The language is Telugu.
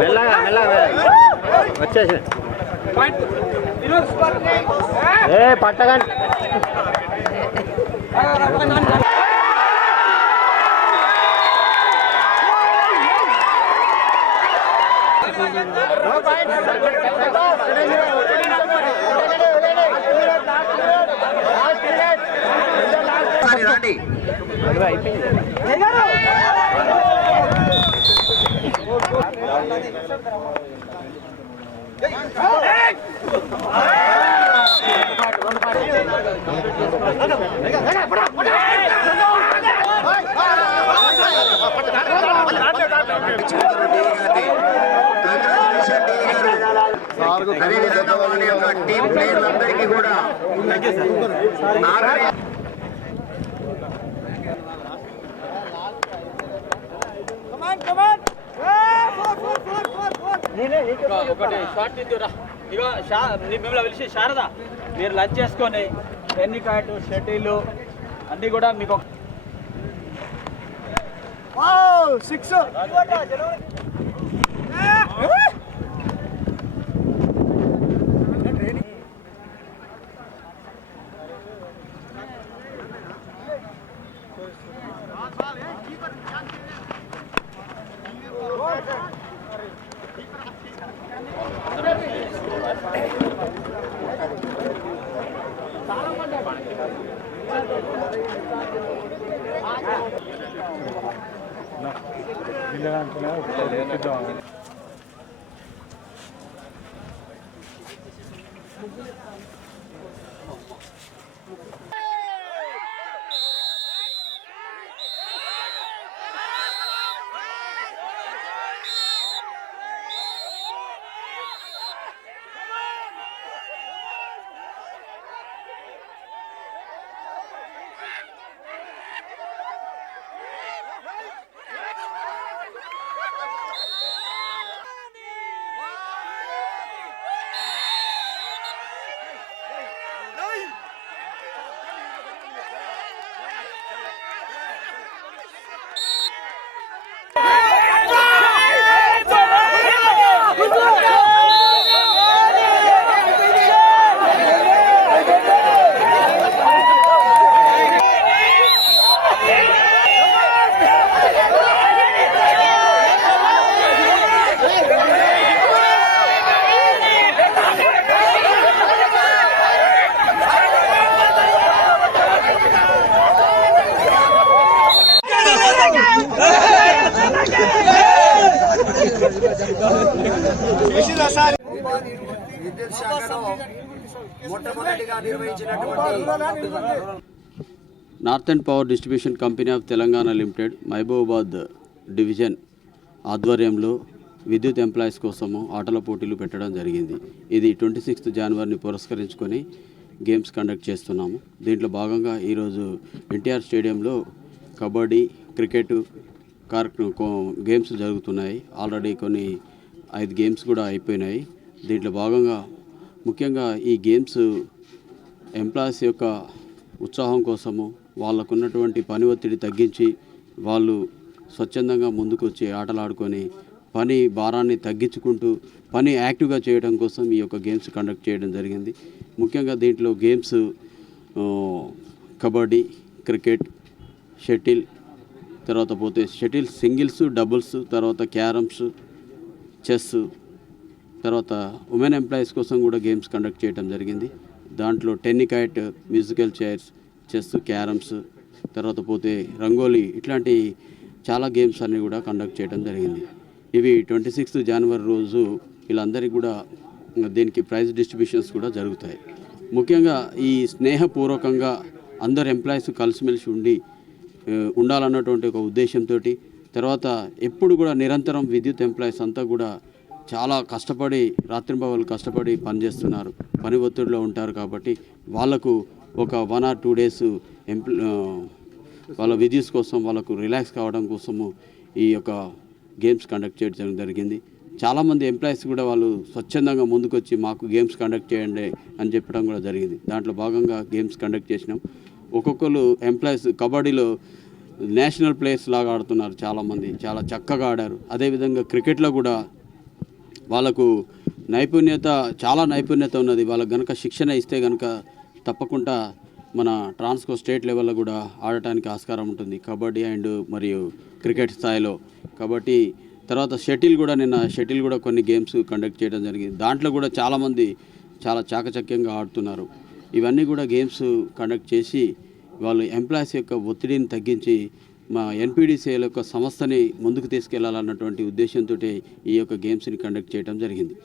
మెల్లగా మెల్లగా వచ్చేసి ఏ పట్టగండి రండి అదేవిధంగా వాళ్ళ యొక్క టీం ప్లేయర్లందరికీ కూడా ఒకటి షార్ట్ ఇద్దురా ఇగో షా నీ- మిమ్మల్ని పిలిచి శారద మీరు లంచ్ చేసుకొని టెన్నికాట్ షటిల్ అన్నీ కూడా మీకు ఒక- లేదంటే విద్యుత్ శాఖలో మొట్టమొదటిగా నిర్వహించినటువంటి power distribution company of Telangana limited Mahabubabad division ఆధ్వర్యంలో విద్యుత్ ఎంప్లాయీస్ కోసము ఆటల పోటీలు పెట్టడం జరిగింది. ఇది ట్వంటీ సిక్స్త్ జనవరిని పురస్కరించుకొని గేమ్స్ కండక్ట్ చేస్తున్నాము. దీంట్లో భాగంగా ఈరోజు ఎన్టీఆర్ స్టేడియంలో కబడ్డీ క్రికెట్ కార్యక్రమం గేమ్స్ జరుగుతున్నాయి. ఆల్రెడీ కొన్ని ఐదు గేమ్స్ కూడా అయిపోయినాయి. దీంట్లో భాగంగా ముఖ్యంగా ఈ గేమ్స్ ఎంప్లాయీస్ యొక్క ఉత్సాహం కోసము వాళ్ళకున్నటువంటి పని ఒత్తిడి తగ్గించి వాళ్ళు స్వచ్ఛందంగా ముందుకు వచ్చి ఆటలాడుకొని పని భారాన్ని తగ్గించుకుంటూ పని యాక్టివ్గా చేయడం కోసం ఈ యొక్క గేమ్స్ కండక్ట్ చేయడం జరిగింది. ముఖ్యంగా దీంట్లో గేమ్స్ కబడ్డీ క్రికెట్ షటిల్ తర్వాత పోతే షటిల్ సింగిల్స్ డబుల్స్ తర్వాత క్యారమ్స్ చెస్ తర్వాత ఉమెన్ ఎంప్లాయీస్ కోసం కూడా గేమ్స్ కండక్ట్ చేయడం జరిగింది. దాంట్లో tennikoit musical chairs chess carroms తర్వాత పోతే రంగోలీ ఇట్లాంటి చాలా గేమ్స్ అన్నీ కూడా కండక్ట్ చేయడం జరిగింది. ఇవి ట్వంటీ సిక్స్త్ జనవరి రోజు వీళ్ళందరికీ కూడా దీనికి ప్రైజ్ డిస్ట్రిబ్యూషన్స్ కూడా జరుగుతాయి. ముఖ్యంగా ఈ స్నేహపూర్వకంగా అందరు ఎంప్లాయీస్ కలిసిమెలిసి ఉండి ఉండాలన్నటువంటి ఒక ఉద్దేశంతో తర్వాత ఎప్పుడు కూడా నిరంతరం విద్యుత్ ఎంప్లాయీస్ అంతా కూడా చాలా కష్టపడి రాత్రింబవళ్ళు కష్టపడి పనిచేస్తున్నారు. పని ఒత్తిడిలో ఉంటారు కాబట్టి వాళ్ళకు ఒక వన్ ఆర్ టూ డేస్ ఎంప్ల వాళ్ళ విద్యుత్ కోసం వాళ్ళకు రిలాక్స్ కావడం కోసము ఈ యొక్క గేమ్స్ కండక్ట్ చేయడం జరిగింది. చాలామంది ఎంప్లాయీస్ కూడా వాళ్ళు స్వచ్ఛందంగా ముందుకొచ్చి మాకు గేమ్స్ కండక్ట్ చేయండి అని చెప్పడం కూడా జరిగింది. దాంట్లో భాగంగా గేమ్స్ కండక్ట్ చేసినాం. ఒక్కొక్కరు ఎంప్లాయీస్ కబడ్డీలో నేషనల్ ప్లేయర్స్ లాగా ఆడుతున్నారు చాలామంది. చాలా చక్కగా ఆడారు. అదేవిధంగా క్రికెట్లో కూడా వాళ్ళకు నైపుణ్యత చాలా నైపుణ్యత ఉన్నది. వాళ్ళకు కనుక శిక్షణ ఇస్తే కనుక తప్పకుండా మన ట్రాన్స్కో స్టేట్ లెవెల్లో కూడా ఆడటానికి ఆస్కారం ఉంటుంది. కబడ్డీ అండ్ మరియు క్రికెట్ స్థాయిలో. కాబట్టి తర్వాత షటిల్ కూడా నిన్న షటిల్ కూడా కొన్ని గేమ్స్ కండక్ట్ చేయడం జరిగింది. దాంట్లో కూడా చాలామంది చాలా చాకచక్యంగా ఆడుతున్నారు. ఇవన్నీ కూడా గేమ్స్ కండక్ట్ చేసి వాళ్ళు ఎంప్లాయీస్ యొక్క ఒత్తిడిని తగ్గించి మా ఎన్పీడీసీల యొక్క సంస్థని ముందుకు తీసుకెళ్ళాలన్నటువంటి ఉద్దేశంతో ఈ యొక్క గేమ్స్ని కండక్ట్ చేయడం జరిగింది.